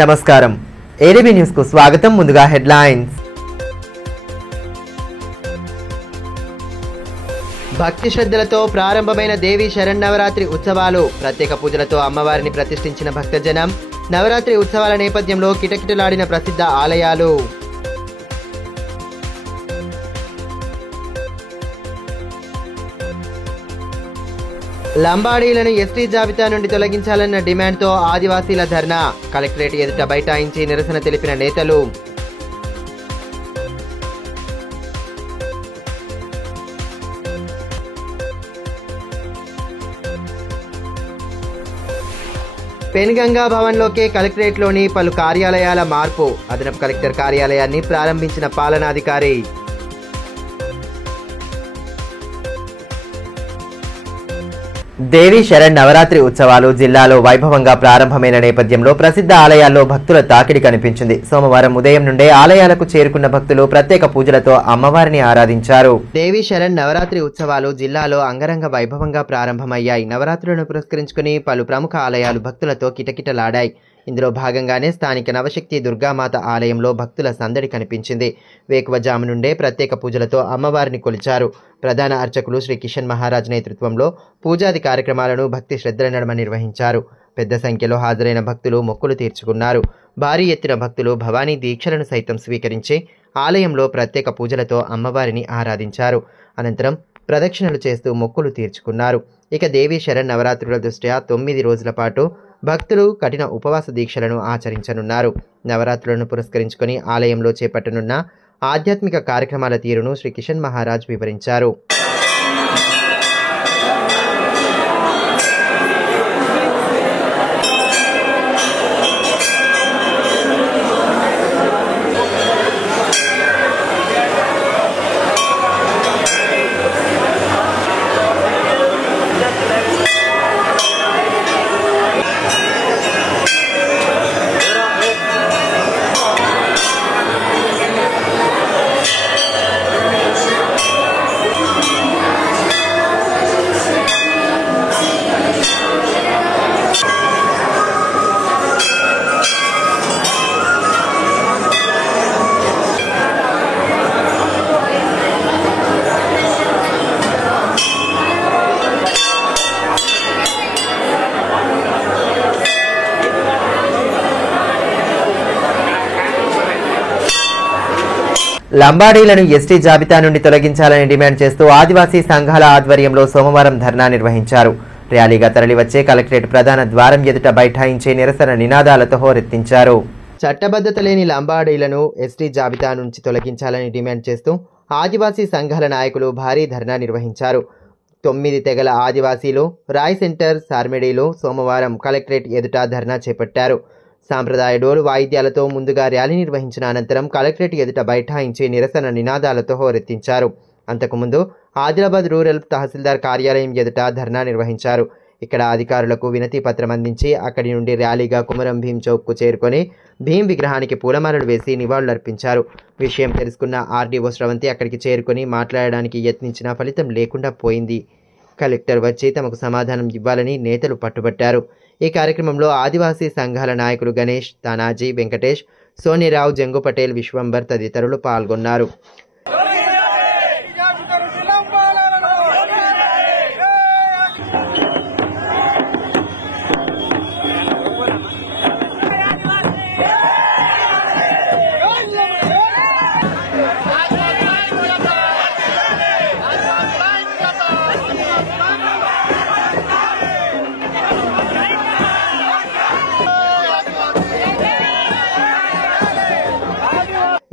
నమస్కారం ADB news కు స్వాగతం. ముందుగా హెడ్లైన్స్. భక్తి శ్రద్ధలతో ప్రారంభమైన దేవి శరన్నవరాత్రి ఉత్సవాలు. ప్రత్యేక పూజలతో అమ్మవారిని ప్రతిష్ఠించిన భక్తజనం. నవరాత్రి ఉత్సవాల నేపథ్యంలో కిటకిటలాడిన ప్రసిద్ధ ఆలయాలు. లంబాడీలను ఎస్టీ జాబితా నుండి తొలగించాలన్న డిమాండ్తో ఆదివాసీల ధర్నా. కలెక్టరేట్ ఎదుట బైఠాయించి నిరసన తెలిపిన నేతలు. పెన్గంగా భవన్లోకే కలెక్టరేట్లోని పలు కార్యాలయాల మార్పు. అదనపు కలెక్టర్ కార్యాలయాన్ని ప్రారంభించిన పాలనాధికారి. దేవి శరణ్ నవరాత్రి ఉత్సవాలు జిల్లాలో వైభవంగా ప్రారంభమైన నేపథ్యంలో ప్రసిద్ధ ఆలయాల్లో భక్తుల తాకిడి కనిపించింది. సోమవారం ఉదయం నుండే ఆలయాలకు చేరుకున్న భక్తులు ప్రత్యేక పూజలతో అమ్మవారిని ఆరాధించారు. దేవి శరణ్ నవరాత్రి ఉత్సవాలు జిల్లాలో అంగరంగ వైభవంగా ప్రారంభమయ్యాయి. నవరాత్రులను పురస్కరించుకుని పలు ప్రముఖ ఆలయాలు భక్తులతో కిటకిటలాడాయి. ఇందులో భాగంగానే స్థానిక నవశక్తి దుర్గామాత ఆలయంలో భక్తుల సందడి కనిపించింది. వేకువజాము నుండే ప్రత్యేక పూజలతో అమ్మవారిని కొలిచారు. ప్రధాన అర్చకులు శ్రీ కిషన్ మహారాజ్ నేతృత్వంలో పూజాది కార్యక్రమాలను భక్తి శ్రద్ధల నడుమ నిర్వహించారు. పెద్ద సంఖ్యలో హాజరైన భక్తులు మొక్కులు తీర్చుకున్నారు. భారీ ఎత్తున భక్తులు భవానీ దీక్షలను సైతం స్వీకరించి ఆలయంలో ప్రత్యేక పూజలతో అమ్మవారిని ఆరాధించారు. అనంతరం ప్రదక్షిణలు చేస్తూ మొక్కులు తీర్చుకున్నారు. ఇక దేవీ శరణ్ నవరాత్రుల దృష్ట్యా 9 రోజుల పాటు భక్తులు కఠిన ఉపవాస దీక్షలను ఆచరించనున్నారు. నవరాత్రులను పురస్కరించుకొని ఆలయంలో చేపట్టనున్న ఆధ్యాత్మిక కార్యక్రమాల తీరును శ్రీ కిషన్ మహారాజ్ వివరించారు. లంబాడీలను ఎస్టీ జాబితా నుండి తొలగించాలని డిమాండ్ చేస్తూ ఆదివాసీ సంఘాల ఆధ్వర్యంలో సోమవారం ధర్నా నిర్వహించారు. ర్యాలీగా తరలివచ్చే కలెక్టరేట్ ప్రధాన ద్వారం ఎదుట బైఠాయించే నిరసన నినాదాలతో హోరెత్తించారు. చట్టబద్ధత లేని లంబాడీలను ఎస్టీ జాబితా నుంచి తొలగించాలని డిమాండ్ చేస్తూ ఆదివాసీ సంఘాల నాయకులు భారీ ధర్నా నిర్వహించారు. 9 తెగల ఆదివాసీలు రాయ్ సెంటర్ సార్మెడీలో సోమవారం కలెక్టరేట్ ఎదుట ధర్నా చేపట్టారు. సాంప్రదాయ డోలు వాయిద్యాలతో ముందుగా ర్యాలీ నిర్వహించిన అనంతరం కలెక్టరేట్ ఎదుట బైఠాయించి నిరసన నినాదాలతో హోరెత్తించారు. అంతకుముందు ఆదిలాబాద్ రూరల్ తహసీల్దార్ కార్యాలయం ఎదుట ధర్నా నిర్వహించారు. ఇక్కడ అధికారులకు వినతి పత్రం అందించి అక్కడి నుండి ర్యాలీగా కుమరం భీం చౌక్కు చేరుకొని భీం విగ్రహానికి పూలమాలలు వేసి నివాళులర్పించారు. విషయం తెలుసుకున్న ఆర్డీఓ స్రవంతి అక్కడికి చేరుకొని మాట్లాడడానికి యత్నించిన ఫలితం లేకుండా పోయింది. కలెక్టర్ వచ్చి తమకు సమాధానం ఇవ్వాలని నేతలు పట్టుబట్టారు. ఈ కార్యక్రమంలో ఆదివాసీ సంఘాల నాయకులు గణేష్, తానాజీ, వెంకటేష్, సోనిరావు, జంగు పటేల్, విశ్వంబర్ తదితరులు పాల్గొన్నారు.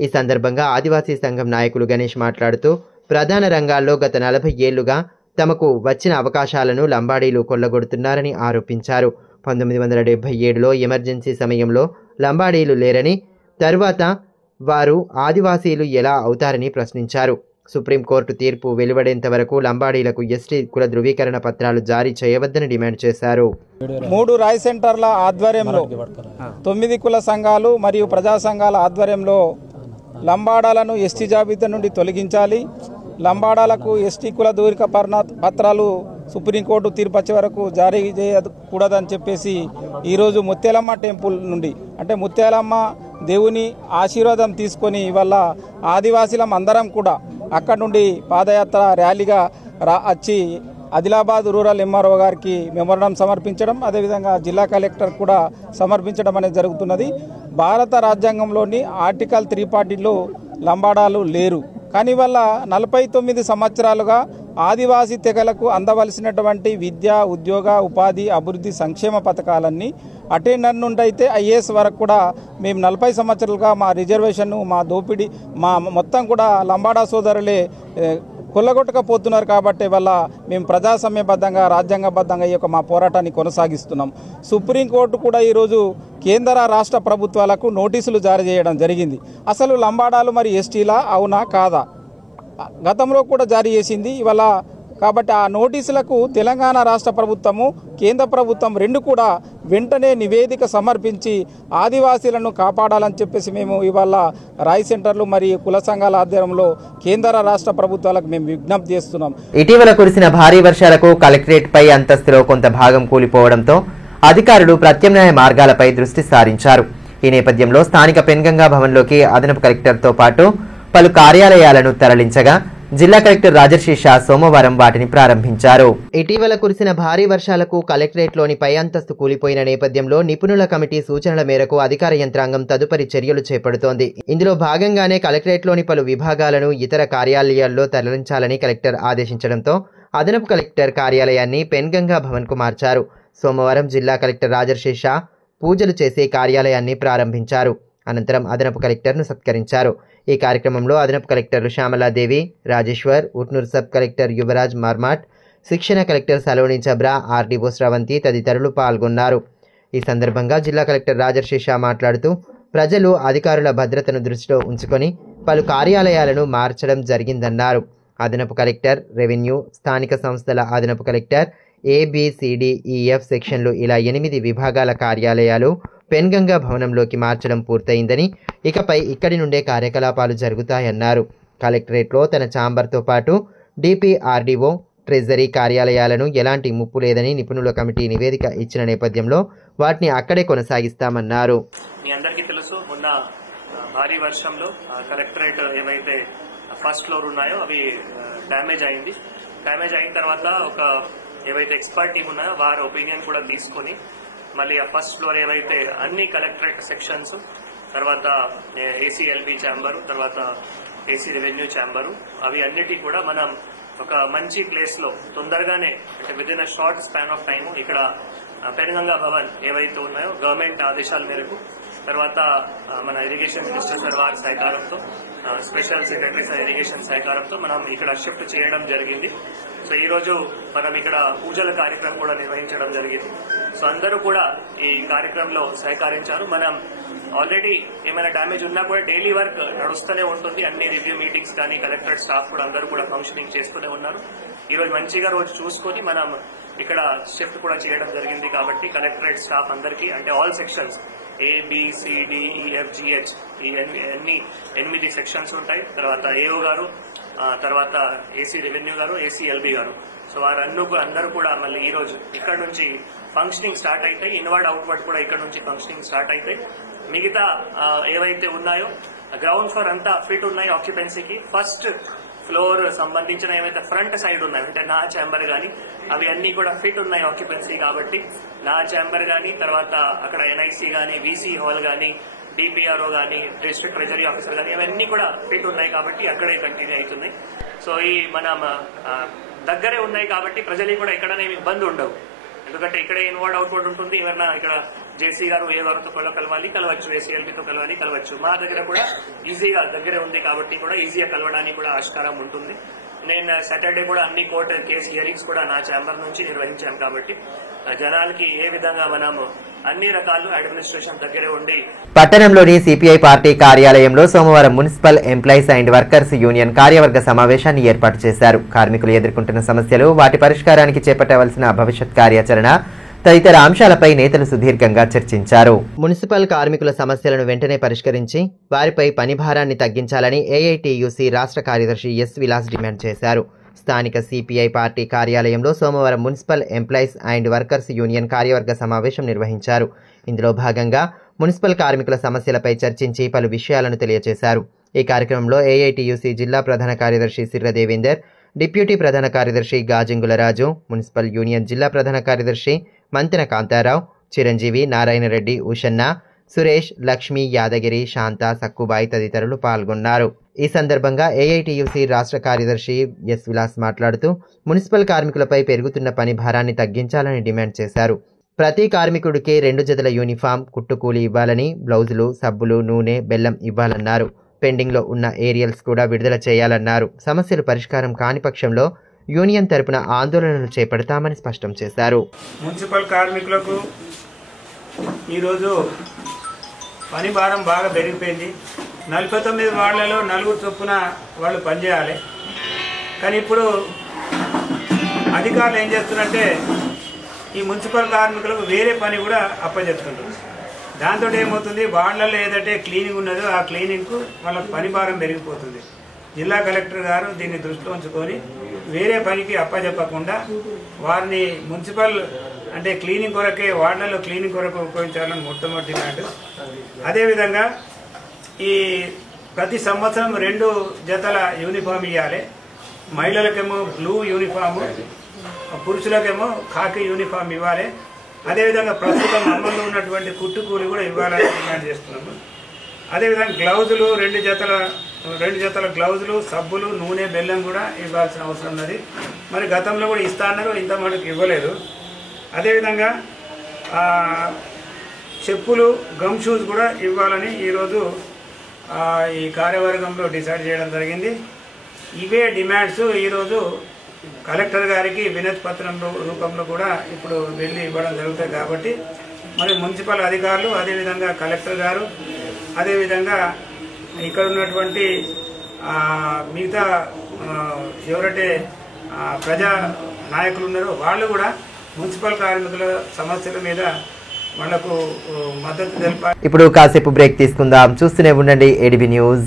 ఈ సందర్భంగా ఆదివాసీ సంఘం నాయకులు గణేష్ మాట్లాడుతూ ప్రధాన రంగాల్లో గత 40 ఏళ్లుగా తమకు వచ్చిన అవకాశాలను లంబాడీలు కొల్లగొడుతున్నారని ఆరోపించారు. 1977లో ఎమర్జెన్సీ సమయంలో లంబాడీలు లేరని, తరువాత వారు ఆదివాసీలు ఎలా అవుతారని ప్రశ్నించారు. సుప్రీంకోర్టు తీర్పు వెలువడేంత వరకు లంబాడీలకు ఎస్టీ కుల ధృవీకరణ పత్రాలు జారీ చేయవద్దని డిమాండ్ చేశారు. 3 రాయ్ సెంటర్ల ఆధ్వర్యంలో 9 కుల సంఘాలు మరియు ప్రజా సంఘాల ఆధ్వర్యంలో లంబాడాలను ఎస్టీ జాబితా నుండి తొలగించాలి, లంబాడాలకు ఎస్టీ కుల ధృవీకరణ పత్రాలు సుప్రీంకోర్టు తీర్పు వచ్చే వరకు జారీ చేయకూడదని చెప్పేసి ఈరోజు ముత్యాలమ్మ టెంపుల్ నుండి అంటే ముత్యాలమ్మ దేవుని ఆశీర్వాదం తీసుకొని ఇవాళ ఆదివాసీలం అందరం కూడా అక్కడ నుండి పాదయాత్ర ర్యాలీగా వచ్చి ఆదిలాబాద్ రూరల్ ఎంఆర్ఓ గారికి మెమోరాండం సమర్పించడం, అదేవిధంగా జిల్లా కలెక్టర్ కూడా సమర్పించడం అనేది జరుగుతున్నది. భారత రాజ్యాంగంలోని ఆర్టికల్ 340లో లంబాడాలు లేరు. కానీ వల్ల 49 సంవత్సరాలుగా ఆదివాసీ తెగలకు అందవలసినటువంటి విద్య, ఉద్యోగ, ఉపాధి, అభివృద్ధి, సంక్షేమ పథకాలన్నీ అటెండర్ నుండి అయితే ఐఏఎస్ వరకు కూడా మేము 40 సంవత్సరాలుగా మా రిజర్వేషన్, మా దోపిడీ, మా మొత్తం కూడా లంబాడా సోదరులే కొల్లగొట్టకపోతున్నారు. కాబట్టి వల్ల మేము ప్రజాస్వామ్యబద్ధంగా, రాజ్యాంగబద్ధంగా ఈ యొక్క మా పోరాటాన్ని కొనసాగిస్తున్నాం. సుప్రీంకోర్టు కూడా ఈరోజు కేంద్ర రాష్ట్ర ప్రభుత్వాలకు నోటీసులు జారీ చేయడం జరిగింది. అసలు లంబాడాలు మరి ఎస్టీలా అవునా కాదా గతంలో కూడా జారీ చేసింది ఇవాళ. కాబట్టి ఆ నోటీసులకు తెలంగాణ రాష్ట్ర ప్రభుత్వము, కేంద్ర ప్రభుత్వం రెండు కూడా వెంటనే నివేదిక సమర్పించి ఆదివాసీలను కాపాడాలని చెప్పేసి మేము ఇవాళ రాయ్ సెంటర్లు మరియు కుల సంఘాల ఆధ్వర్యంలో కేంద్ర రాష్ట్ర ప్రభుత్వాలకు మేము విజ్ఞప్తి చేస్తున్నాం. ఇటీవల కురిసిన భారీ వర్షాలకు కలెక్టరేట్ పై అంతస్తులో కొంత భాగం కూలిపోవడంతో అధికారులు ప్రత్యామ్నాయ మార్గాలపై దృష్టి సారించారు. ఈ నేపథ్యంలో స్థానిక పెన్గంగా భవన్లోకి అదనపు కలెక్టర్తో పాటు పలు కార్యాలయాలను తరలించగా జిల్లా కలెక్టర్ రాజర్షి షా సోమవారం వాటిని ప్రారంభించారు. ఇటీవల కురిసిన భారీ వర్షాలకు కలెక్టరేట్లోని పై అంతస్తు కూలిపోయిన నేపథ్యంలో నిపుణుల కమిటీ సూచనల మేరకు అధికార యంత్రాంగం తదుపరి చర్యలు చేపడుతోంది. ఇందులో భాగంగానే కలెక్టరేట్లోని పలు విభాగాలను ఇతర కార్యాలయాల్లో తరలించాలని కలెక్టర్ ఆదేశించడంతో అదనపు కలెక్టర్ కార్యాలయాన్ని పెన్గంగా భవన్కు మార్చారు. సోమవారం జిల్లా కలెక్టర్ రాజర్షి షా పూజలు చేసి కార్యాలయాన్ని ప్రారంభించారు. అనంతరం అదనపు కలెక్టర్ను సత్కరించారు. ఈ కార్యక్రమంలో అదనపు కలెక్టర్లు శ్యామలాదేవి, రాజేశ్వర్, ఉట్నూరు సబ్ కలెక్టర్ యువరాజ్ మార్మాట్, శిక్షణ కలెక్టర్ సలోని చబ్రా, ఆర్డీఓ స్రవంతి తదితరులు పాల్గొన్నారు. ఈ సందర్భంగా జిల్లా కలెక్టర్ రాజర్షి షా మాట్లాడుతూ ప్రజలు, అధికారుల భద్రతను దృష్టిలో ఉంచుకొని పలు కార్యాలయాలను మార్చడం జరిగిందన్నారు. అదనపు కలెక్టర్, రెవెన్యూ, స్థానిక సంస్థల అదనపు కలెక్టర్, ABCDEF సెక్షన్లు ఇలా 8 విభాగాల కార్యాలయాలు పెన్గంగా భవనంలోకి మార్చడం పూర్తయిందని, ఇకపై ఇక్కడి నుండే కార్యకలాపాలు జరుగుతాయన్నారు. కలెక్టరేట్లో తన ఛాంబర్తో పాటు DPRDO, ట్రెజరీ కార్యాలయాలను ఎలాంటి ముప్పు లేదని నిపుణుల కమిటీ నివేదిక ఇచ్చిన నేపథ్యంలో వాటిని అక్కడే కొనసాగిస్తామన్నారు. మీ అందరికీ తెలుసు, మొన్న భారీ వర్షంలో కలెక్టరేట్ ఏవైతే ఫస్ట్ ఫ్లోర్ ఉన్నాయో అవి డ్యామేజ్ అయింది. డ్యామేజ్ అయిన తర్వాత ఏవైతే ఎక్స్పర్ట్ టీమ్ ఉన్నాయో వారి ఒపీనియన్ కూడా తీసుకొని మళ్ళీ ఆ ఫస్ట్ ఫ్లోర్ ఏవైతే అన్ని కలెక్టరేట్ సెక్షన్స్, తర్వాత ACLB ఛాంబరు, తర్వాత AC రెవెన్యూ ఛాంబరు, అవి అన్నిటి కూడా మనం ఒక మంచి ప్లేస్ లో తొందరగానే అంటే within a short span of time ఇక్కడ పెన్గంగా భవన్ ఏవైతే ఉన్నాయో గవర్నమెంట్ ఆదేశాల మేరకు, తర్వాత మన ఇరిగేషన్ మినిస్టర్ సార్ వారి సహకారంతో, స్పెషల్ సెక్రటరీ సార్ ఇరిగేషన్ సహకారంతో మనం ఇక్కడ షిఫ్ట్ చేయడం జరిగింది. సో ఈ రోజు మనం ఇక్కడ పూజల కార్యక్రమం కూడా నిర్వహించడం జరిగింది. సో అందరూ కూడా ఈ కార్యక్రమంలో సహకరించారు. మనం ఆల్రెడీ ఏమైనా డ్యామేజ్ ఉన్నా కూడా డైలీ వర్క్ నడుస్తూనే ఉంటుంది. అన్ని రివ్యూ మీటింగ్స్ కానీ కలెక్టరేట్ స్టాఫ్ కూడా అందరూ కూడా ఫంక్షనింగ్ చేస్తూనే ఉన్నారు. ఈ రోజు మంచిగా రోజు చూసుకొని మనం ఇక్కడ షిఫ్ట్ కూడా చేయడం జరిగింది. కాబట్టి కలెక్టరేట్ స్టాఫ్ అందరికీ అంటే ఆల్ సెక్షన్స్ ABCDEFGH ఈ అన్ని 8 సెక్షన్స్ ఉంటాయి. తర్వాత AO గారు, తర్వాత AC రెవెన్యూ గారు, ACLB గారు. సో అందరూ కూడా మళ్ళీ ఈ రోజు ఇక్కడ నుంచి ఫంక్షనింగ్ స్టార్ట్ అవుతాయి. ఇన్వర్డ్ అవుట్వర్డ్ కూడా ఇక్కడ నుంచి ఫంక్షనింగ్ స్టార్ట్ అవుతాయి. మిగతా ఏవైతే ఉన్నాయో గ్రౌండ్ ఫ్లోర్ అంతా ఫిట్ ఉన్నాయి ఆక్యుపెన్సీకి. ఫస్ట్ ఫ్లోర్ సంబంధించిన ఏవైతే ఫ్రంట్ సైడ్ ఉన్నాయి అంటే నా ఛాంబర్ కానీ అవి అన్ని కూడా ఫిట్ ఉన్నాయి ఆక్యుపెన్సీ. కాబట్టి నా ఛాంబర్ కానీ, తర్వాత అక్కడ NIC కానీ, VC హాల్ కానీ, DPRO కానీ, డిస్ట్రిక్ట్ ట్రెజరీ ఆఫీసర్ కానీ ఇవన్నీ కూడా ఫిట్ ఉన్నాయి. కాబట్టి అక్కడే కంటిన్యూ అవుతున్నాయి. సో ఈ మనం దగ్గరే ఉన్నాయి కాబట్టి ప్రజలకి కూడా ఎక్కడనే ఇబ్బంది ఉండవు. ఎందుకంటే ఇక్కడే ఇన్వర్డ్ అవుట్వర్డ్ ఉంటుంది. ఎవరైనా ఇక్కడ JC గారు ఏ గారితో కలవచ్చు, ACLBతో కలవచ్చు. మా దగ్గర కూడా ఈజీగా దగ్గరే ఉంది కాబట్టి కూడా ఈజీగా కలవడానికి కూడా ఆస్కారం ఉంటుంది. నేను సాటర్డే కూడా అన్ని కోర్టు కేసు హియరింగ్స్ కూడా నా ఛాంబర్ నుంచి నిర్వహించాం. కాబట్టి జనాలకి ఏ విధంగా మనము అన్ని రకాలు అడ్మినిస్ట్రేషన్ దగ్గరే ఉండి. పట్టణంలోని CPI పార్టీ కార్యాలయంలో సోమవారం municipal employees and workers union కార్యవర్గ సమావేశాన్ని ఏర్పాటు చేశారు. కార్మికులు ఎదుర్కొంటున్న సమస్యలు, వాటి పరిష్కారానికి చేపట్టవలసిన భవిష్యత్ కార్యాచరణ తదితర అంశాలపై నేతలు సుదీర్ఘంగా చర్చించారు. మున్సిపల్ కార్మికుల సమస్యలను వెంటనే పరిష్కరించి వారిపై పని భారాన్ని తగ్గించాలని AITUC రాష్ట్ర కార్యదర్శి S. విలాస్ డిమాండ్ చేశారు. స్థానిక సిపిఐ పార్టీ కార్యాలయంలో సోమవారం municipal employees and workers union కార్యవర్గ సమావేశం నిర్వహించారు. ఇందులో భాగంగా మున్సిపల్ కార్మికుల సమస్యలపై చర్చించి పలు విషయాలను తెలియజేశారు. ఈ కార్యక్రమంలో ఏఐటియుసి జిల్లా ప్రధాన కార్యదర్శి సిర్ర దేవేందర్, డిప్యూటీ ప్రధాన కార్యదర్శి గాజంగుల రాజు, మున్సిపల్ యూనియన్ జిల్లా ప్రధాన కార్యదర్శి మంతెన కాంతారావు, చిరంజీవి, నారాయణరెడ్డి, ఉషన్న, సురేష్, లక్ష్మి, యాదగిరి, శాంత, సక్కుబాయి తదితరులు పాల్గొన్నారు. ఈ సందర్భంగా ఏఐటియుసి రాష్ట్ర కార్యదర్శి ఎస్ విలాస్ మాట్లాడుతూ మున్సిపల్ కార్మికులపై పెరుగుతున్న పని భారాన్ని తగ్గించాలని డిమాండ్ చేశారు. ప్రతి కార్మికుడికి 2 జతల యూనిఫామ్, కుట్టుకూలి ఇవ్వాలని, బ్లౌజులు, సబ్బులు, నూనె, బెల్లం ఇవ్వాలన్నారు. పెండింగ్లో ఉన్న ఏరియల్స్ కూడా విడుదల చేయాలన్నారు. సమస్యలు పరిష్కారం కాని పక్షంలో యూనియన్ తరపున ఆందోళనలు చేపడతామని స్పష్టం చేశారు. మున్సిపల్ కార్మికులకు ఈరోజు పని భారం బాగా పెరిగిపోయింది. 49 వార్డులలో 4 చొప్పున వాళ్ళు పనిచేయాలి. కానీ ఇప్పుడు అధికారులు ఏం చేస్తున్నారంటే ఈ మున్సిపల్ కార్మికులకు వేరే పని కూడా అప్పచెప్తుంటారు. దాంతో ఏమవుతుంది, వార్డులలో ఏదైతే క్లీనింగ్ ఉన్నదో ఆ క్లీనింగ్కు వాళ్ళకు పని భారం పెరిగిపోతుంది. జిల్లా కలెక్టర్ గారు దీన్ని దృష్టిలో ఉంచుకొని వేరే పనికి అప్పచెప్పకుండా వారిని మున్సిపల్ అంటే క్లీనింగ్ కొరకే, వార్డులలో క్లీనింగ్ కొరకు ఉపయోగించాలని మొట్టమొదటి డిమాండ్. అదేవిధంగా ఈ ప్రతి సంవత్సరం 2 జతల యూనిఫామ్ ఇవ్వాలి. మహిళలకేమో బ్లూ యూనిఫాము, పురుషులకేమో ఖాకీ యూనిఫామ్ ఇవ్వాలి. అదేవిధంగా ప్రస్తుతం అమల్లో ఉన్నటువంటి కుట్టుకూలి కూడా ఇవ్వాలని డిమాండ్ చేస్తున్నాము. అదేవిధంగా గ్లౌజులు 2 జతల గ్లౌజులు, సబ్బులు, నూనె, బెల్లం కూడా ఇవ్వాల్సిన అవసరం ఉన్నది. మరి గతంలో కూడా ఇస్తా అన్నారు, ఇంత మటుకు ఇవ్వలేదు. అదేవిధంగా చెప్పులు, గమ్ షూస్ కూడా ఇవ్వాలని ఈరోజు ఈ కార్యవర్గంలో డిసైడ్ చేయడం జరిగింది. ఇవే డిమాండ్స్ ఈరోజు కలెక్టర్ గారికి వినతి పత్రం రూపంలో కూడా ఇప్పుడు వెళ్ళి ఇవ్వడం జరుగుతుంది. కాబట్టి మరి మున్సిపల్ అధికారులు, అదేవిధంగా కలెక్టర్ గారు, అదేవిధంగా ఇక్కడ ఉన్నటువంటి మిగతా ఎవరైతే ప్రజా నాయకులు ఉన్నారో వాళ్ళు కూడా మున్సిపల్ కార్మికుల సమస్యల మీద వాళ్లకు మద్దతు తెలిపారు. ఇప్పుడు కాసేపు బ్రేక్ తీసుకుందాం. చూస్తూనే ఉండండి ADB news.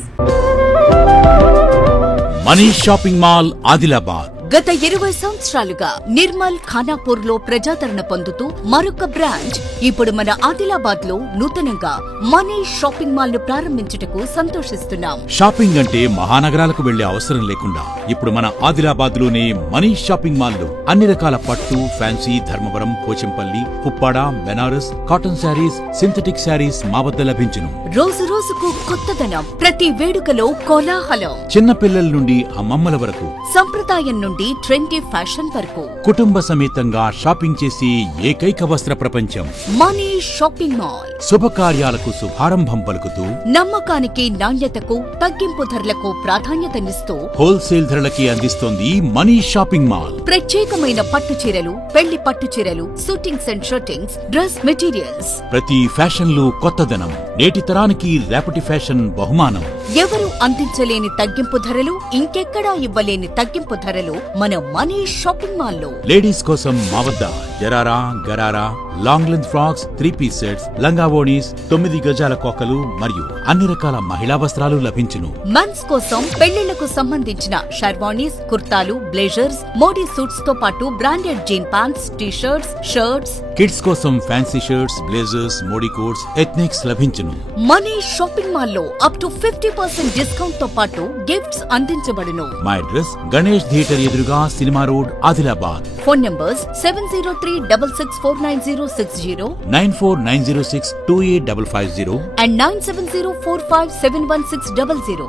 Manish shopping mall Adilabad గత 20 సంవత్సరాలుగా నిర్మల్, ఖానాపూర్ లో ప్రజాదరణ పొందుతూ మరొక బ్రాంచ్ ఇప్పుడు మన ఆదిలాబాద్ లో నూతనంగా మనీష్ షాపింగ్ మాల్ ను ప్రారంభించుటకు సంతోషిస్తున్నాం. షాపింగ్ అంటే మహానగరాలకు వెళ్లే అవసరం లేకుండా ఇప్పుడు మన ఆదిలాబాద్ లోనే మనీష్ షాపింగ్ మాల్ లో అన్ని రకాల పట్టు, fancy, Dharmavaram, Pochampally, Uppada, Banaras, cotton sarees, synthetic sarees మా వద్ద లభించును. రోజు రోజుకు కొత్తదనం, ప్రతి వేడుకలో కోలాహలం. చిన్న పిల్లల నుండి అమ్మమ్మల వరకు, సంప్రదాయం నుండి ట్రెండీ ఫ్యాషన్ వరకు కుటుంబ సమేతంగా షాపింగ్ చేసి ఏకైక వస్త్ర ప్రపంచం మనీష్ షాపింగ్ మాల్. శుభకార్యాలకు శుభారంభం పలుకుతూ, నమ్మకానికి, నాణ్యతకు, తగ్గింపు ధరలకు ప్రాధాన్యతనిస్తూ హోల్సేల్ ధరలకి అందిస్తోంది మనీష్ షాపింగ్ మాల్. ప్రత్యేకమైన పట్టు చీరలు, పెళ్లి పట్టు చీరలు, shootings and shirtings, dress materials. ప్రతి ఫ్యాషన్ లో కొత్తదనం, నేటి తరానికి రేపటి ఫ్యాషన్ బహుమానం. ఎవరు అందించలేని తగ్గింపు ధరలు, ఇంకెక్కడా ఇవ్వలేని తగ్గింపు ధరలు మన మనీష్ షాపింగ్ మాల్ లో. లేడీస్ కోసం మా వద్ద జరారా, gharara, long length frocks, 3-piece sets, లంగావోణీస్, 9 గజాల కోకలు మరియు అన్ని రకాల మహిళా వస్త్రాలు లభించును. మెన్స్ కోసం పెళ్లిళ్లకు సంబంధించిన షర్వాణీస్, కుర్తాలు, బ్లేజర్స్, మోడీ సూట్స్ తో పాటు branded jean pants, T-shirts, shirts. Kids కోసం fancy shirts, blazers, Modi coats, ethnics లభించును. మనీష్ షాపింగ్ మాల్ లో అప్ టు 50% డిస్కౌంట్ తో పాటు గిఫ్ట్స్ అందించబడును. మా అడ్రస్ గణేష్ థియేటర్ ఎదురుగా, cinema road, Adilabad. Phone numbers 703-6649-060, 9490628550 and 9704571600.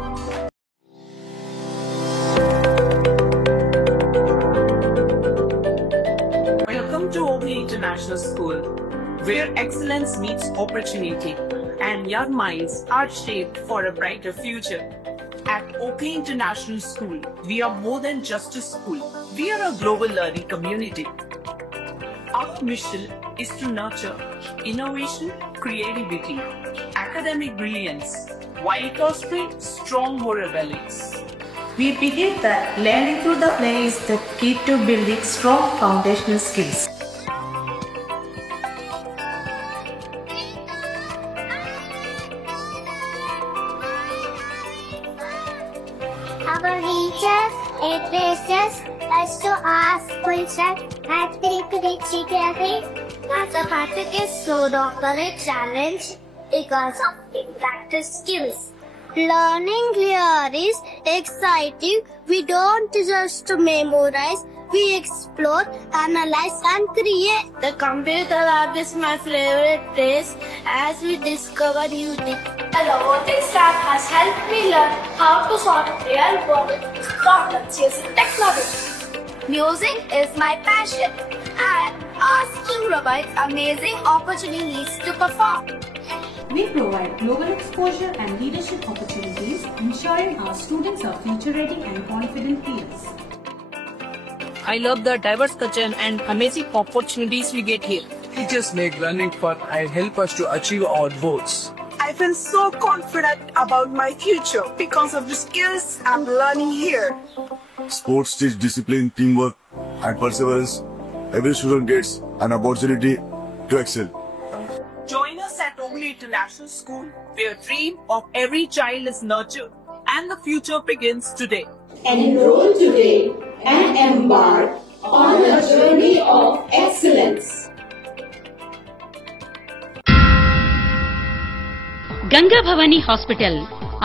Welcome to Oakley International School, where excellence meets opportunity and young minds are shaped for a brighter future. At Oakley International School, we are more than just a school. We are a global learning community. Our mission is to nurture innovation, creativity, academic brilliance, while fostering strong moral values. We believe that learning through the play is the key to building strong foundational skills. Our teachers It raises us to ask questions and think critically. Mathematics is so a challenge because of practice skills. Learning here is exciting. We don't just memorize, we explore, analyze and create. The computer lab is my favorite place as we discover new things. The robotics lab has helped me learn how to solve real world problems using technology. Music is my passion and asking provides amazing opportunities to perform. We provide global exposure and leadership opportunities, ensuring our students are future-ready and confident peers. I love the diverse culture and amazing opportunities we get here. Teachers make learning fun and help us to achieve our goals. I feel so confident about my future because of the skills I'm learning here. Sports teach discipline, teamwork, and perseverance. Every student gets an opportunity to excel. Join us at Oakley International School, where the dream of every child is nurtured and the future begins today. Enroll today and embark on a journey of excellence. Ganga Bhavani hospital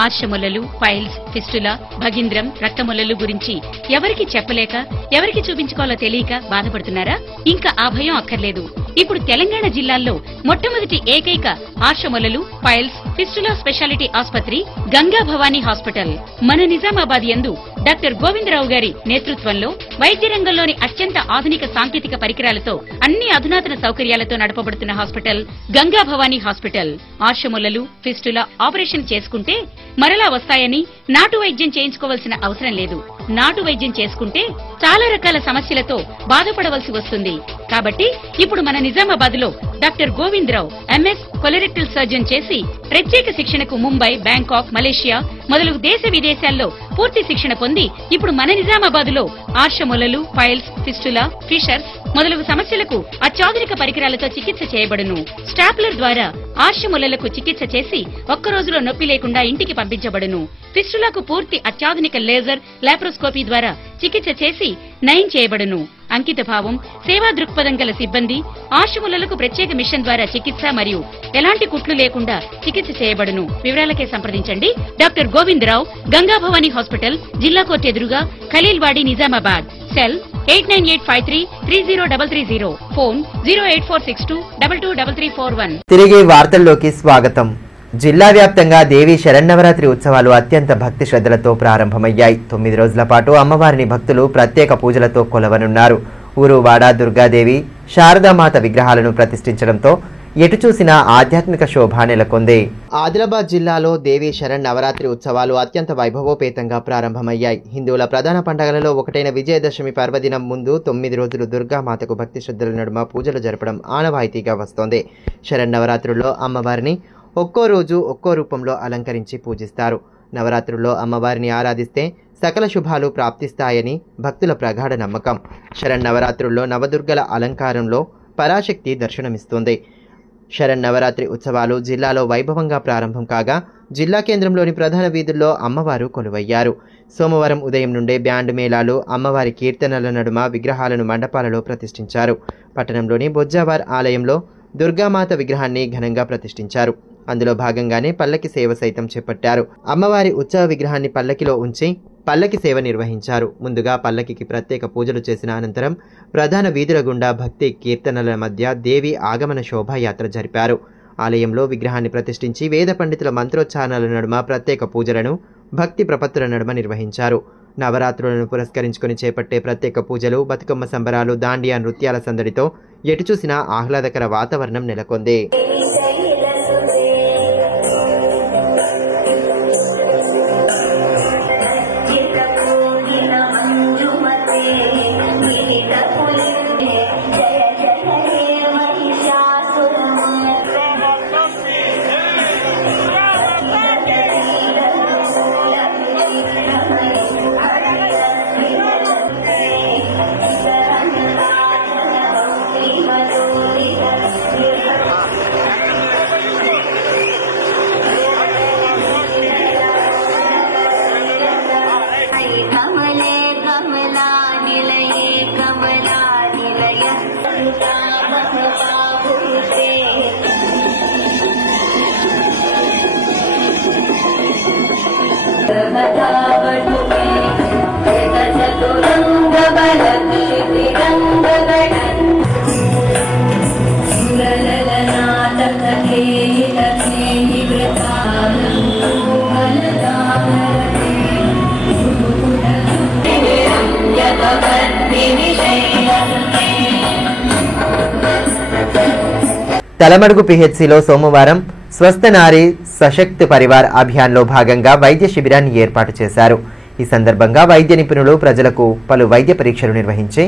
ఆశ్రములలు, piles, fistula, భగింద్రం, రక్తములలు గురించి ఎవరికి చెప్పలేక ఎవరికి చూపించుకోవాలో తెలియక బాధపడుతున్నారా? ఇంకా ఆ భయం అక్కర్లేదు. ఇప్పుడు తెలంగాణ జిల్లాల్లో మొట్టమొదటి ఏకైక ఆశ్రములలు, పైల్స్, ఫిస్టులా స్పెషాలిటీ ఆసుపత్రి గంగా భవానీ హాస్పిటల్ మన నిజామాబాద్ యందు డాక్టర్ గోవిందరావు గారి నేతృత్వంలో వైద్య రంగంలోని అత్యంత ఆధునిక సాంకేతిక పరికరాలతో అన్ని అధునాతన సౌకర్యాలతో నడపబడుతున్న హాస్పిటల్ గంగా భవానీ హాస్పిటల్. ఆశ్రములలు, ఫిస్టులా ఆపరేషన్ చేసుకుంటే మరలా వస్తాయని నాటు వైద్యం చేయించుకోవాల్సిన అవసరం లేదు. నాటు వైద్యం చేసుకుంటే చాలా రకాల సమస్యలతో బాధపడవలసి వస్తుంది. కాబట్టి ఇప్పుడు మన నిజామాబాద్ లో doctor Govindarao MS colorectal surgeon చేసి ప్రత్యేక శిక్షణకు ముంబై, బ్యాంకాక్, మలేషియా మొదలగు దేశ విదేశాల్లో పూర్తి శిక్షణ పొంది ఇప్పుడు మన నిజామాబాద్ లో ఆర్షములలు, పైల్స్, ఫిస్టులా, ఫిషర్స్ మొదలగు సమస్యలకు అత్యాధునిక పరికరాలతో చికిత్స చేయబడును. స్టాప్లర్ ద్వారా ఆర్షములలకు చికిత్స చేసి ఒక్క రోజులో నొప్పి లేకుండా ఇంటికి పంపించబడును. ఫిస్టులకు పూర్తి అత్యాధునిక లేజర్, లాప్రోస్కోపీ ద్వారా చికిత్స చేసి నయం చేయబడును. అంకిత భావం, సేవా దృక్పథం గల సిబ్బంది, ఆశ్రములకు ప్రత్యేక మిషన్ ద్వారా చికిత్స మరియు ఎలాంటి కుట్లు లేకుండా చికిత్స చేయబడును. వివరాలకే సంప్రదించండి డాక్టర్ గోవిందరావు, గంగా భవానీ హాస్పిటల్, జిల్లా కోర్టు ఎదురుగా, ఖలీల్వాడి, నిజామాబాద్. సెల్ 8985330330. ఫోన్ 08462223341. తిరిగి వార్తల్లోకి స్వాగతం. జిల్లా వ్యాప్తంగా దేవీ శరన్నవరాత్రి ఉత్సవాలు అత్యంత భక్తి శ్రద్ధలతో ప్రారంభమయ్యాయి. 9 రోజుల పాటు అమ్మవారిని భక్తులు ప్రత్యేక పూజలతో కొలవనున్నారు. ఊరు వాడ దుర్గాదేవి, శారదామాత విగ్రహాలను ప్రతిష్ఠించడంతో ఎటు చూసినా ఆధ్యాత్మిక శోభ నెలకొంది. ఆదిలాబాద్ జిల్లాలో దేవీ శరన్నవరాత్రి ఉత్సవాలు అత్యంత వైభవోపేతంగా ప్రారంభమయ్యాయి. హిందువుల ప్రధాన పండుగలలో ఒకటైన విజయదశమి పర్వదినం ముందు 9 రోజులు దుర్గామాతకు భక్తి శ్రద్ధల నడుమ పూజలు జరపడం ఆనవాయితీగా వస్తోంది. శరన్నవరాత్రుల్లో అమ్మవారిని ఒక్కో రోజు ఒక్కో రూపంలో అలంకరించి పూజిస్తారు. నవరాత్రుల్లో అమ్మవారిని ఆరాధిస్తే సకల శుభాలు ప్రాప్తిస్తాయని భక్తుల ప్రగాఢ నమ్మకం. శరన్నవరాత్రుల్లో నవదుర్గల అలంకారంలో పరాశక్తి దర్శనమిస్తుంది. శరన్నవరాత్రి ఉత్సవాలు జిల్లాలో వైభవంగా ప్రారంభం కాగా జిల్లా కేంద్రంలోని ప్రధాన వీధుల్లో అమ్మవారు కొలువయ్యారు. సోమవారం ఉదయం నుండే బ్యాండ్ మేళాలు, అమ్మవారి కీర్తనల నడుమ విగ్రహాలను మండపాలలో ప్రతిష్ఠించారు. పట్టణంలోని బొజ్జావార్ ఆలయంలో దుర్గామాత విగ్రహాన్ని ఘనంగా ప్రతిష్ఠించారు. అందులో భాగంగానే పల్లకి సేవ సైతం చేపట్టారు. అమ్మవారి ఉత్సవ విగ్రహాన్ని పల్లకిలో ఉంచి పల్లకి సేవ నిర్వహించారు. ముందుగా పల్లకికి ప్రత్యేక పూజలు చేసిన అనంతరం ప్రధాన వీధుల గుండా భక్తి కీర్తనల మధ్య దేవి ఆగమన శోభాయాత్ర జరిపారు. ఆలయంలో విగ్రహాన్ని ప్రతిష్ఠించి వేద పండితుల మంత్రోచ్చారణల నడుమ ప్రత్యేక పూజలను భక్తి ప్రపత్తుల నడుమ నిర్వహించారు. నవరాత్రులను పురస్కరించుకుని చేపట్టే ప్రత్యేక పూజలు, బతుకమ్మ సంబరాలు, దాండియా నృత్యాల సందడితో ఎటు చూసినా ఆహ్లాదకర వాతావరణం నెలకొంది. తలమడుగు పిహెచ్సిలో సోమవారం స్వస్థ నారీ సశక్త్ పరివార్ అభియాన్లో భాగంగా వైద్య శిబిరాన్ని ఏర్పాటు చేశారు. ఈ సందర్భంగా వైద్య నిపుణులు ప్రజలకు పలు వైద్య పరీక్షలు నిర్వహించి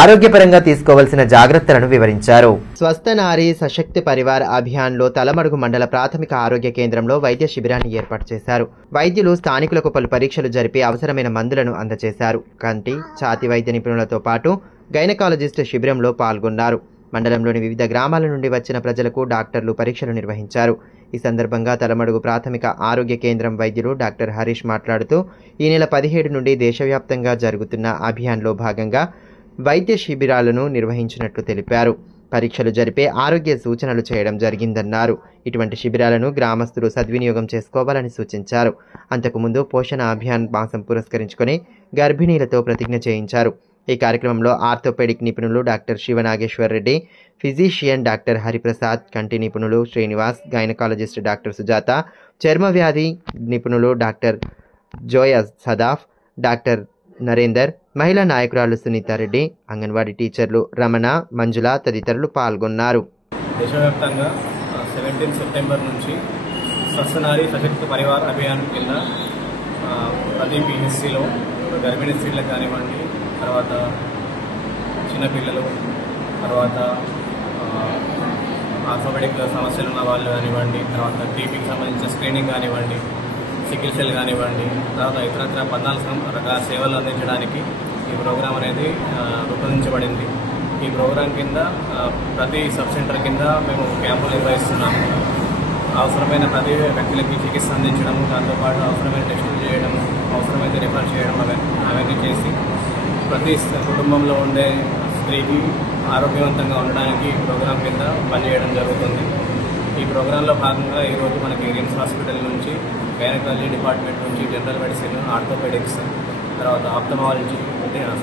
ఆరోగ్యపరంగా తీసుకోవాల్సిన జాగ్రత్తలను వివరించారు. స్వస్థ నారీ సశక్త్ పరివార్ అభియాన్లో తలమడుగు మండల ప్రాథమిక ఆరోగ్య కేంద్రంలో వైద్య శిబిరాన్ని ఏర్పాటు చేశారు. వైద్యులు స్థానికులకు పలు పరీక్షలు జరిపి అవసరమైన మందులను అందజేశారు. కంటి, ఛాతి వైద్య నిపుణులతో పాటు గైనకాలజిస్ట్ శిబిరంలో పాల్గొన్నారు. మండలంలోని వివిధ గ్రామాల నుండి వచ్చిన ప్రజలకు డాక్టర్లు పరీక్షలు నిర్వహించారు. ఈ సందర్భంగా తలమడుగు ప్రాథమిక ఆరోగ్య కేంద్రం వైద్యులు డాక్టర్ హరీష్ మాట్లాడుతూ ఈ నెల 17 నుండి దేశవ్యాప్తంగా జరుగుతున్న అభియాన్లో భాగంగా వైద్య శిబిరాలను నిర్వహించినట్లు తెలిపారు. పరీక్షలు జరిపే ఆరోగ్య సూచనలు చేయడం జరిగిందన్నారు. ఇటువంటి శిబిరాలను గ్రామస్తులు సద్వినియోగం చేసుకోవాలని సూచించారు. అంతకుముందు పోషణ అభియాన్ మాసం పురస్కరించుకొని గర్భిణీలతో ప్రతిజ్ఞ చేయించారు. ఈ కార్యక్రమంలో ఆర్థోపెడిక్ నిపుణులు doctor Sivanageswar Reddy, physician doctor Hariprasad, కంటి నిపుణులు శ్రీనివాస్, గైనకాలజిస్ట్ డాక్టర్ సుజాత, చర్మ వ్యాధి నిపుణులు డాక్టర్ జోయా సదాఫ్, డాక్టర్ నరేందర్, మహిళా నాయకురాలు సునీతారెడ్డి, అంగన్వాడీ టీచర్లు రమణ, మంజుల తదితరులు పాల్గొన్నారు. దేశవ్యాప్తంగా 17 సెప్టెంబర్ నుంచి స్వస్థ నారీ సశక్త పరివార్ అభియాన్ కింద ప్రతి పిహెచ్సిలో గర్భిణీ స్త్రీలకు కానివ్వండి, తర్వాత చిన్నపిల్లలు, తర్వాత ఆర్థోపెడిక్ సమస్యలు ఉన్న వాళ్ళు కానివ్వండి, తర్వాత టీబీకి సంబంధించిన స్క్రీనింగ్ కానివ్వండి, సికిల్ సెల్ కానివ్వండి, తర్వాత ఇతరత్ర 14 రకాల సేవలు అందించడానికి ఈ ప్రోగ్రాం అనేది రూపొందించబడింది. ఈ ప్రోగ్రాం కింద ప్రతి సబ్ సెంటర్ కింద మేము క్యాంపులు నిర్వహిస్తున్నాము. అవసరమైన ప్రతి వ్యక్తులకి చికిత్స అందించడము, దాంతోపాటు అవసరమైన టెస్టులు చేయడము, అవసరమైతే రిఫర్ చేయడం అవన్నీ చేసి ప్రతి కుటుంబంలో ఉండే స్త్రీకి ఆరోగ్యవంతంగా ఉండడానికి ఈ ప్రోగ్రాం కింద పనిచేయడం జరుగుతుంది. ఈ ప్రోగ్రాంలో భాగంగా ఈరోజు మనకి రిమ్స్ హాస్పిటల్ నుంచి, గైనకాలజీ డిపార్ట్మెంట్ నుంచి, జనరల్ మెడిసిన్, ఆర్థోపెడిక్స్, తర్వాత ఆప్థమాలజీ,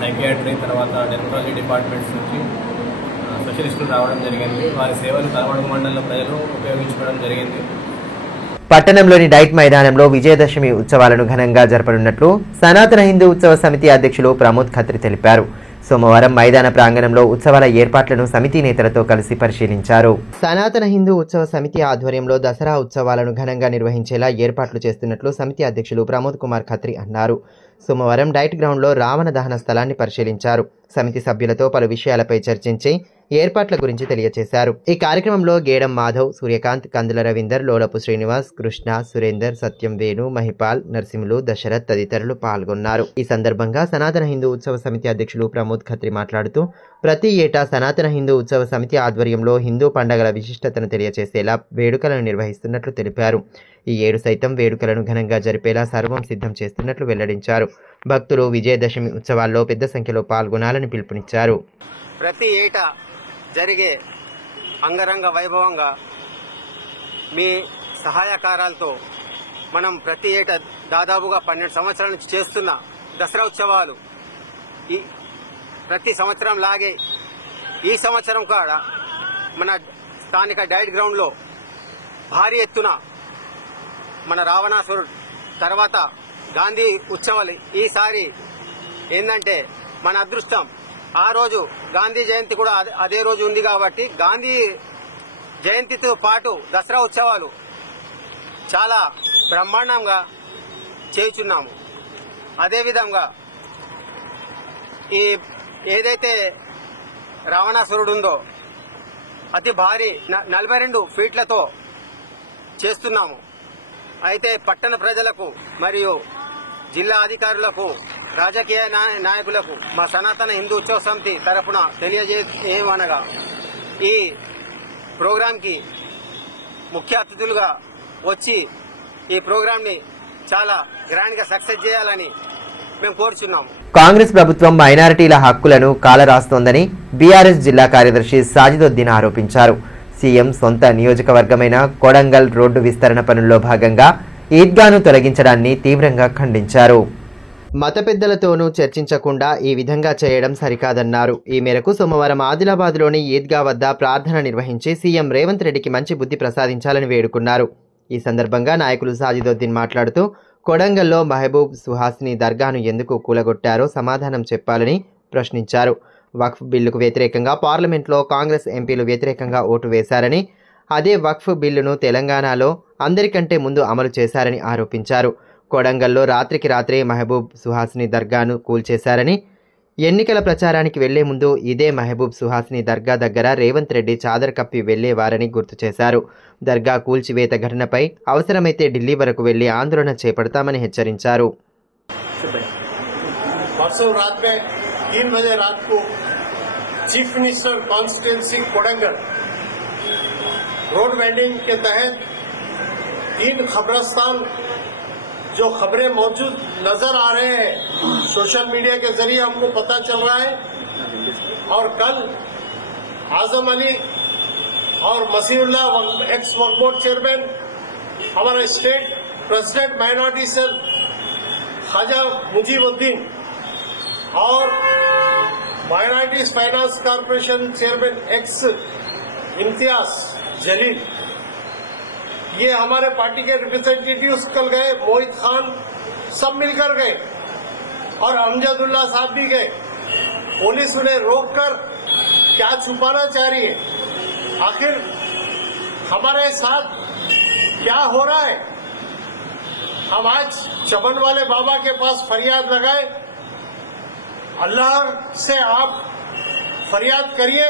సైకియాట్రీ, తర్వాత డెర్మటాలజీ డిపార్ట్మెంట్స్ నుంచి స్పెషలిస్టులు రావడం జరిగింది. వారి సేవలు తలమడుగు మండలంలో ప్రజలు ఉపయోగించుకోవడం జరిగింది. పట్టణంలోని డైట్ మైదానంలో విజయదశమి ఉత్సవాలను ఘనంగా జరపనున్నట్లు సనాతన హిందూ ఉత్సవ సమితి అధ్యక్షులు ప్రమోద్ ఖత్రి తెలిపారు. సోమవారం మైదాన ప్రాంగణంలో ఉత్సవాల ఏర్పాట్లను సమితి నేతలతో కలిసి పరిశీలించారు. సనాతన హిందూ ఉత్సవ సమితి ఆధ్వర్యంలో దసరా ఉత్సవాలను ఘనంగా నిర్వహించేలా ఏర్పాట్లు చేస్తున్నట్లు సమితి అధ్యక్షులు ప్రమోద్ కుమార్ ఖత్రి అన్నారు. సోమవారం డైట్ గ్రౌండ్లో రావణ దహన స్థలాన్ని పరిశీలించారు. సమితి సభ్యులతో పలు విషయాలపై చర్చించి ఏర్పాట్ల గురించి తెలియజేశారు. ఈ కార్యక్రమంలో గేడం మాధవ్, సూర్యకాంత్, కందుల రవీందర్, లోలపు శ్రీనివాస్, కృష్ణ, సురేందర్, సత్యం వేణు, మహిపాల్, నర్సింహులు, దశరథ్ తదితరులు పాల్గొన్నారు. ఈ సందర్భంగా సనాతన హిందూ ఉత్సవ సమితి అధ్యక్షులు ప్రమోద్ ఖత్రి మాట్లాడుతూ ప్రతి ఏటా సనాతన హిందూ ఉత్సవ సమితి ఆధ్వర్యంలో హిందూ పండుగల విశిష్టతను తెలియజేసేలా వేడుకలను నిర్వహిస్తున్నట్లు తెలిపారు. ఈ ఏడు సైతం వేడుకలను ఘనంగా జరిపేలా సర్వం సిద్ధం చేస్తున్నట్లు వెల్లడించారు. భక్తులు విజయదశమి ఉత్సవాల్లో పెద్ద సంఖ్యలో పాల్గొనాలని పిలుపునిచ్చారు. ప్రతి ఏటా జరిగే అంగరంగ వైభవంగా మీ సహాయకారాలతో మనం ప్రతి ఏటా దాదాపుగా 12 సంవత్సరాల నుంచి చేస్తున్న దసరా ఉత్సవాలు ఈ ప్రతి సంవత్సరం లాగే ఈ సంవత్సరం కూడా మన స్థానిక డైట్ గ్రౌండ్లో భారీ ఎత్తున మన రావణాసురుడు తర్వాత గాంధీ ఉత్సవాలు ఈసారి ఏంటంటే మన అదృష్టం ఆ రోజు గాంధీ జయంతి కూడా అదే రోజు ఉంది కాబట్టి గాంధీ జయంతితో పాటు దసరా ఉత్సవాలు చాలా బ్రహ్మాండంగా చేయుచున్నాము. అదేవిధంగా ఈ ఏదైతే రావణాసురుడు ఉందో అతి భారీ 42 ఫీట్లతో చేస్తున్నాము. అయితే పట్టణ ప్రజలకు మరియు జిల్లా అధికారులకు, రాజకీయ నాయకులకు మా సనాతన హిందూ ఉత్సవ సమితి తరఫున తెలియజేయమనగా ఈ ప్రోగ్రాంకి ముఖ్య అతిథులుగా వచ్చి ఈ ప్రోగ్రాంని చాలా గ్రాండ్గా సక్సెస్ చేయాలని మేము కోరుచున్నాము. కాంగ్రెస్ ప్రభుత్వం మైనారిటీల హక్కులను కాలరాస్తోందని బీఆర్ఎస్ జిల్లా కార్యదర్శి సాజిదుద్దీన్ ఆరోపించారు. సీఎం సొంత నియోజకవర్గమైన కొడంగల్ రోడ్డు విస్తరణ పనుల్లో భాగంగా ఈద్గాను తొలగించడాన్ని తీవ్రంగా ఖండించారు. మత పెద్దలతోనూ చర్చించకుండా ఈ విధంగా చేయడం సరికాదన్నారు. ఈ మేరకు సోమవారం ఆదిలాబాద్లోని ఈద్గా వద్ద ప్రార్థన నిర్వహించి సీఎం రేవంత్ రెడ్డికి మంచి బుద్ధి ప్రసాదించాలని వేడుకున్నారు. ఈ సందర్భంగా నాయకులు సాజిదోద్దీన్ మాట్లాడుతూ కొడంగల్లో మహబూబ్ సుహాసిని దర్గాను ఎందుకు కూలగొట్టారో సమాధానం చెప్పాలని ప్రశ్నించారు. వక్ఫ్ బిల్లుకు వ్యతిరేకంగా పార్లమెంట్లో కాంగ్రెస్ ఎంపీలు వ్యతిరేకంగా ఓటు వేశారని, అదే వక్ఫ్ బిల్లును తెలంగాణలో అందరికంటే ముందు అమలు చేశారని ఆరోపించారు. కొడంగల్లో రాత్రికి రాత్రే మహబూబ్ సుహాసిని దర్గాను కూల్చేశారని, ఎన్నికల ప్రచారానికి వెళ్లే ముందు ఇదే మహబూబ్ సుహాసిని దర్గా దగ్గర రేవంత్ రెడ్డి చాదర్ కప్పి వెళ్లేవారని గుర్తు చేశారు. దర్గా కూల్చివేత ఘటనపై అవసరమైతే ఢిల్లీ వరకు వెళ్లి ఆందోళన చేపడతామని హెచ్చరించారు. परसों रात में 3 बजे रात को chief minister constituency Kodangal road vending के तहत 3 खबरस्तान जो खबरें मौजूद नजर आ रहे हैं सोशल मीडिया के जरिए हमको पता चल रहा है, और कल आजम अली और Masihullah ex Waqf board chairman, हमारा state president minority cell Khwaja Mujeebuddin और minorities finance corporation chairman ex Imtiaz Jaleel, ये हमारे पार्टी के रिप्रेजेंटेटिव्स कल गए, मोहित खान सब मिलकर गए और अमजदुल्ला साहब भी गए. पुलिस उन्हें रोककर क्या छुपाना चाह रही है? आखिर हमारे साथ क्या हो रहा है? हम आज चमन वाले बाबा के पास फरियाद लगाए, अल्लाह से आप फरियाद करिए.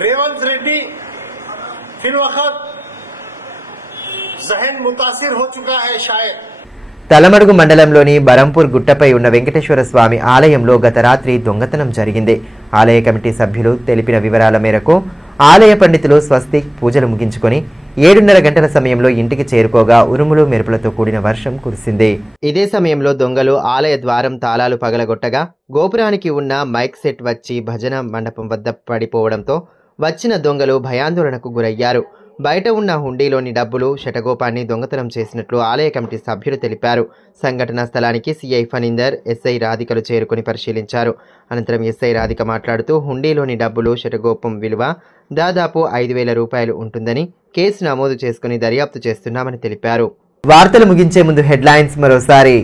रेवंत रेड्डी फिर वक्त जहन मुतासिर हो चुका है शायद. తలమడుగు మండలంలోని బరంపూర్ గుట్టపై ఉన్న వెంకటేశ్వర స్వామి ఆలయంలో గత రాత్రి దొంగతనం జరిగింది. ఆలయ కమిటీ సభ్యులు తెలిపిన వివరాల మేరకు ఆలయ పండితులు స్వస్తిక్ పూజలు ముగించుకొని 7:30 గంటల సమయంలో ఇంటికి చేరుకోగా ఉరుములు మెరుపులతో కూడిన వర్షం కురిసింది. ఇదే సమయంలో దొంగలు ఆలయ ద్వారం తాళాలు పగలగొట్టగా గోపురానికి ఉన్న మైక్ సెట్ వచ్చి భజన మండపం వద్ద పడిపోవడంతో వచ్చిన దొంగలు భయాందోళనకు గురయ్యారు. బయట ఉన్న హుండీలోని డబ్బులు, శటగోపాన్ని దొంగతనం చేసినట్లు ఆలయ కమిటీ సభ్యులు తెలిపారు. సంఘటనా స్థలానికి సిఐ ఫణీందర్, ఎస్ఐ రాధికలు చేరుకుని పరిశీలించారు. అనంతరం ఎస్ఐ రాధిక మాట్లాడుతూ హుండీలోని డబ్బులు, శటగోపం విలువ దాదాపు 5,000 రూపాయలు ఉంటుందని, కేసు నమోదు చేసుకుని దర్యాప్తు చేస్తున్నామని తెలిపారు. వార్తలు ముగించే ముందు హెడ్లైన్స్ మరోసారి.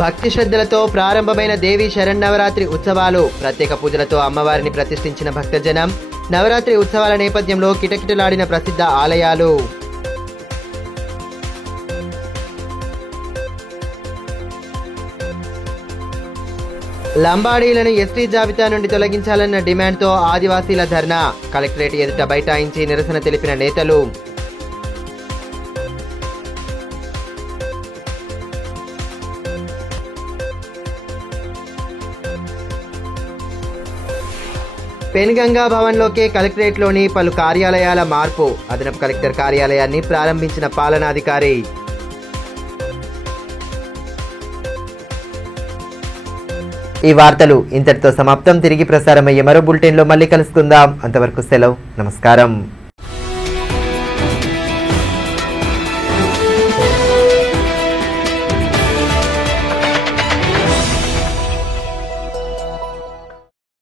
భక్తి శ్రద్ధలతో ప్రారంభమైన దేవి శరన్నవరాత్రి ఉత్సవాలు. ప్రత్యేక పూజలతో అమ్మవారిని ప్రతిష్ఠించిన భక్తజనం. నవరాత్రి ఉత్సవాల నేపథ్యంలో కిటకిటలాడిన ప్రసిద్ధ ఆలయాలు. లంబాడీలను ఎస్టీ జాబితా నుండి తొలగించాలన్న డిమాండ్తో ఆదివాసీల ధర్నా. కలెక్టరేట్ ఎదుట బైఠాయించి నిరసన తెలిపిన నేతలు. పెన్గంగా భవన్లోకే కలెక్టరేట్లోని పలు కార్యాలయాల మార్పు. అదనపు కలెక్టర్ కార్యాలయాన్ని ప్రారంభించిన పాలనాధికారి. ఈ వార్తలు ఇంతటితో సమాప్తం. తిరిగి ప్రసారమయ్యే మరో బులెటిన్లో మళ్ళీ కలుసుకుందాం. అంతవరకు సెలవు. నమస్కారం.